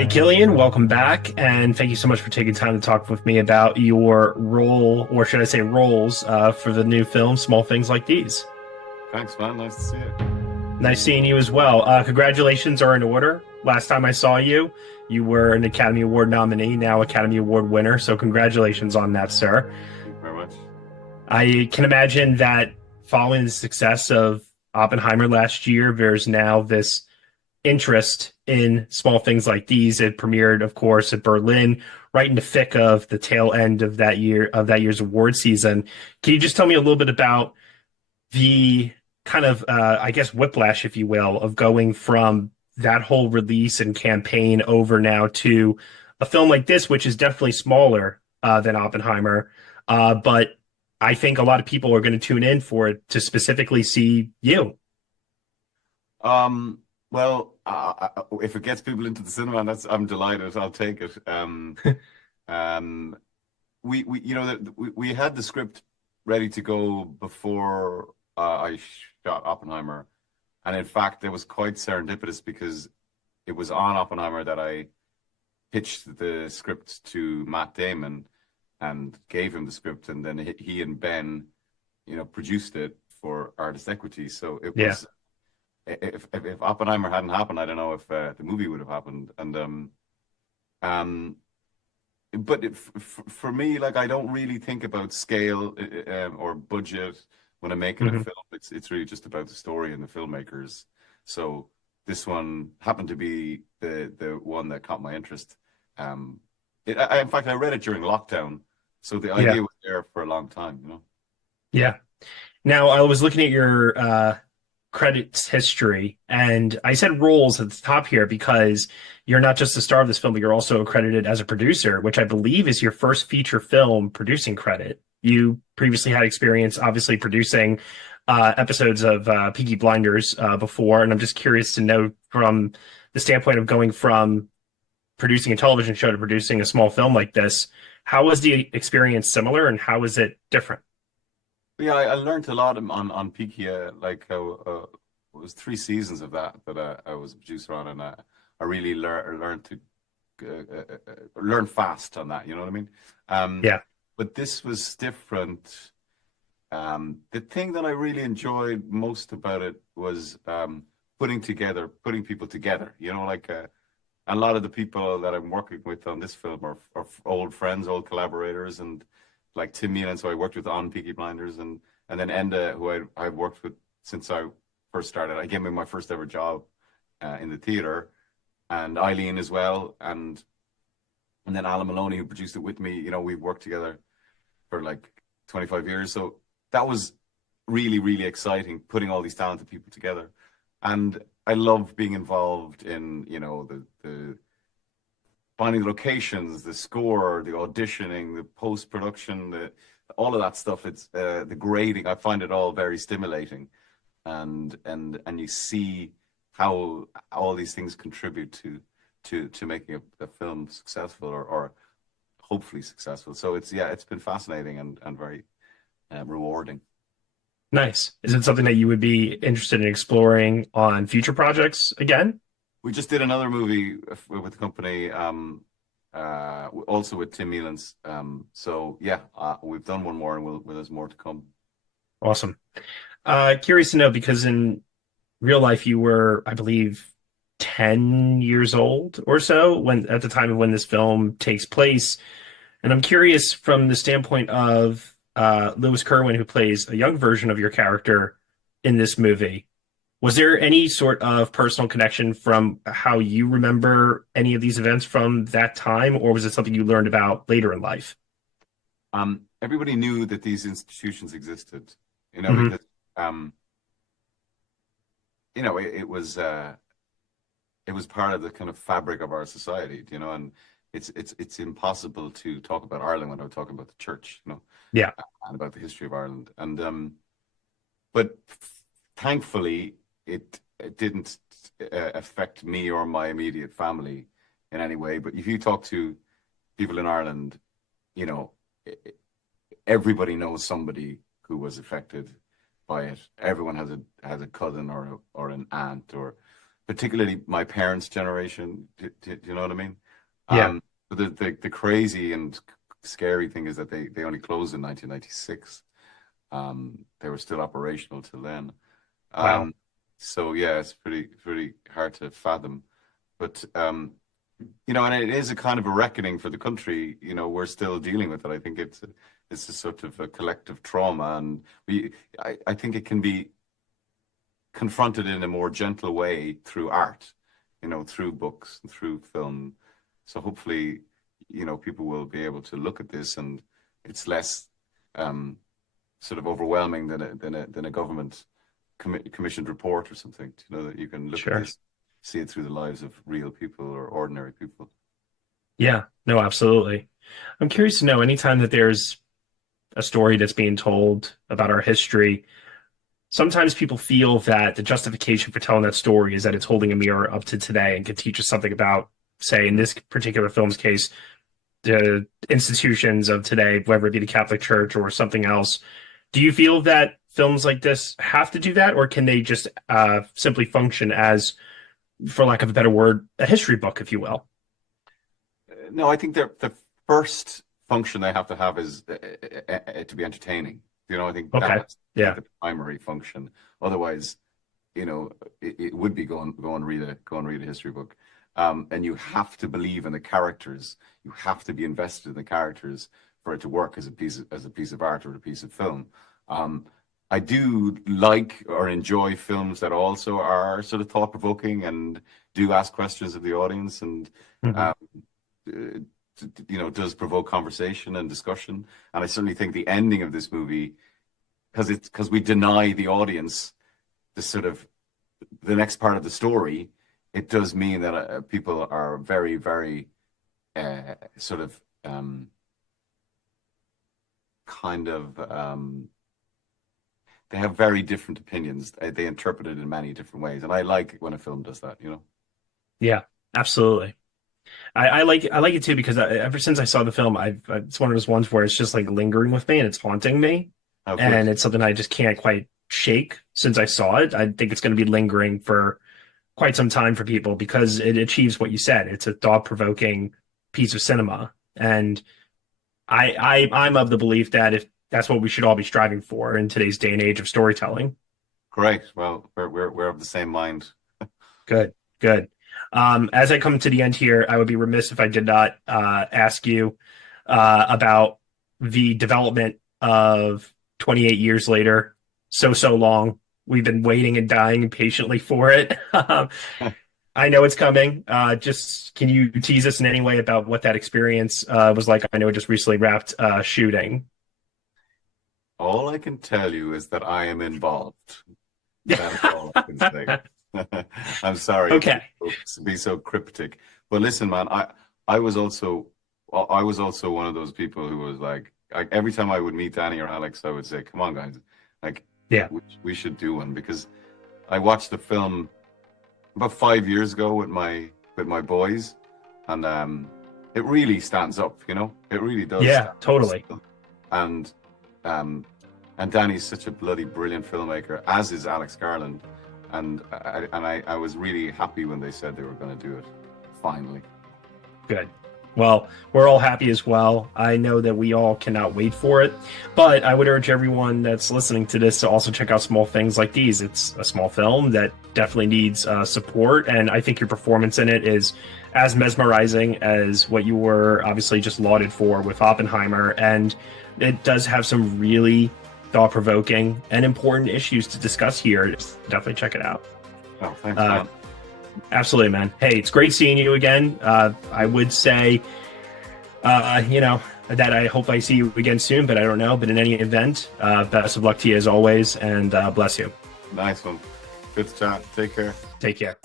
Hi, Cillian. Welcome back, and thank you so much for taking time to talk with me about your role, or should I say roles, for the new film, Small Things Like These. Thanks, man. Nice to see you. Nice seeing you as well. Congratulations are in order. Last time I saw you, you were an Academy Award nominee, now Academy Award winner. So congratulations on that, sir. Thank you very much. I can imagine that following the success of Oppenheimer last year, there's now this interest in Small Things Like These. It premiered, of course, at Berlin, right in the thick of the tail end of that year's award season. Can you just tell me a little bit about the kind of, I guess, whiplash, if you will, of going from that whole release and campaign over now to a film like this, which is definitely smaller than Oppenheimer, but I think a lot of people are going to tune in for it to specifically see you. If it gets people into the cinema, I'm delighted. I'll take it. Um, we had the script ready to go before I shot Oppenheimer, and in fact, it was quite serendipitous because it was on Oppenheimer that I pitched the script to Matt Damon and gave him the script, and then he and Ben, produced it for Artist Equity. So it Yeah. was if Oppenheimer hadn't happened, I don't know if the movie would have happened. And um, but for me, like I don't really think about scale or budget when I'm making a Mhm. film. It's really just about the story and the filmmakers. So this one happened to be the one that caught my interest. In fact, I read it during lockdown, so the Yeah. idea was there for a long time. Yeah. Now, I was looking at your credits history, and I said roles at the top here because you're not just the star of this film, but you're also accredited as a producer, which I believe is your first feature film producing credit. You previously had experience, obviously, producing episodes of Peaky Blinders before, and I'm just curious to know from the standpoint of going from producing a television show to producing a small film like this, how was the experience similar and how is it different? But yeah, I learned a lot on Peaky. Like it was 3 seasons of that I was a producer on, and I really learned to learn fast on that. You know what I mean? Um, Yeah. but this was different. The thing that I really enjoyed most about it was putting people together. Like a lot of the people that I'm working with on this film are old friends, old collaborators, and like Tim Meehan, so I worked with on Peaky Blinders, and then Enda, who I've worked with since I first started. I gave me my first ever job in the theater, and Eileen as well, and then Alan Maloney, who produced it with me. We've worked together for like 25 years, so that was really, really exciting, putting all these talented people together. And I love being involved in, the finding the locations, the score, the auditioning, the post-production, all of that stuff. It's the grading. I find it all very stimulating, and you see how all these things contribute to making a film successful or hopefully successful. So it's been fascinating and very rewarding. Nice. Is it something that you would be interested in exploring on future projects again? We just did another movie with the company, also with Tim Mealans. So yeah, we've done one more, and there's more to come. Awesome. Curious to know because in real life you were, I believe, 10 years old or so when at the time of when this film takes place. And I'm curious from the standpoint of Lewis Kerwin, who plays a young version of your character in this movie. Was there any sort of personal connection from how you remember any of these events from that time, or was it something you learned about later in life? Everybody knew that these institutions existed, Hmm. because um, it was part of the kind of fabric of our society, and it's impossible to talk about Ireland without talking about the church, Yeah. and about the history of Ireland. And but thankfully, it didn't affect me or my immediate family in any way. But if you talk to people in Ireland, you know, e- e- everybody knows somebody who was affected by it. Everyone has a cousin or an aunt or particularly my parents' generation. Do you know what I mean? Yeah. But the crazy and scary thing is that they only closed in 1996. They were still operational till then. Wow. So yeah, it's pretty hard to fathom. But and it is a kind of a reckoning for the country. We're still dealing with it. I think it's a sort of a collective trauma, and I think it can be confronted in a more gentle way through art, through books, through film. So hopefully, people will be able to look at this, and it's less sort of overwhelming than a government commissioned report or something. That you can look at this, see it through the lives of real people or ordinary people. Yeah, no, absolutely. I'm curious to know, anytime that there's a story that's being told about our history, sometimes people feel that the justification for telling that story is that it's holding a mirror up to today and can teach us something about, say, in this particular film's case, the institutions of today, whether it be the Catholic Church or something else. Do you feel that films like this have to do that, or can they just simply function as, for lack of a better word, a history book, if you will? No, I think the first function they have to have is to be entertaining. I think Okay. that's Yeah. the primary function. Otherwise, it would be go and read a history book. And you have to believe in the characters. You have to be invested in the characters for it to work as a piece of art or a piece of film. I do like or enjoy films that also are sort of thought-provoking and do ask questions of the audience, and does provoke conversation and discussion. And I certainly think the ending of this movie, because we deny the audience the next part of the story, it does mean that people are very, very sort of kind of they have very different opinions. They interpret it in many different ways, and I like when a film does that. Yeah, absolutely. I like it too, because ever since I saw the film, it's one of those ones where it's just like lingering with me and it's haunting me, Oh, good. and it's something I just can't quite shake since I saw it. I think it's going to be lingering for quite some time for people because it achieves what you said. It's a thought-provoking piece of cinema, and I'm of the belief that if that's what we should all be striving for in today's day and age of storytelling. Great. Well, we're of the same mind. Good, good. As I come to the end here, I would be remiss if I did not ask you about the development of 28 years later. So long. We've been waiting and dying impatiently for it. I know it's coming. Just can you tease us in any way about what that experience was like? I know it just recently wrapped shooting. All I can tell you is that I am involved. That's all I can say. I'm sorry Okay. to be so cryptic, but listen, man, I was also one of those people who was like every time I would meet Danny or Alex, I would say, "Come on, guys, like, Yeah. we should do one," because I watched the film about 5 years ago with my boys, and it really stands up, it really does. Yeah, totally. And Danny's such a bloody brilliant filmmaker, as is Alex Garland. And I was really happy when they said they were going to do it, finally. Good. Well, we're all happy as well. I know that we all cannot wait for it, but I would urge everyone that's listening to this to also check out Small Things Like These. It's a small film that definitely needs support, and I think your performance in it is as mesmerizing as what you were obviously just lauded for with Oppenheimer, and it does have some really thought-provoking and important issues to discuss here. Just definitely check it out. Oh, thanks, man. Absolutely, man. Hey, it's great seeing you again. I would say, that I hope I see you again soon, but I don't know. But in any event, best of luck to you as always, and bless you. Nice one. Good to chat. Take care. Take care.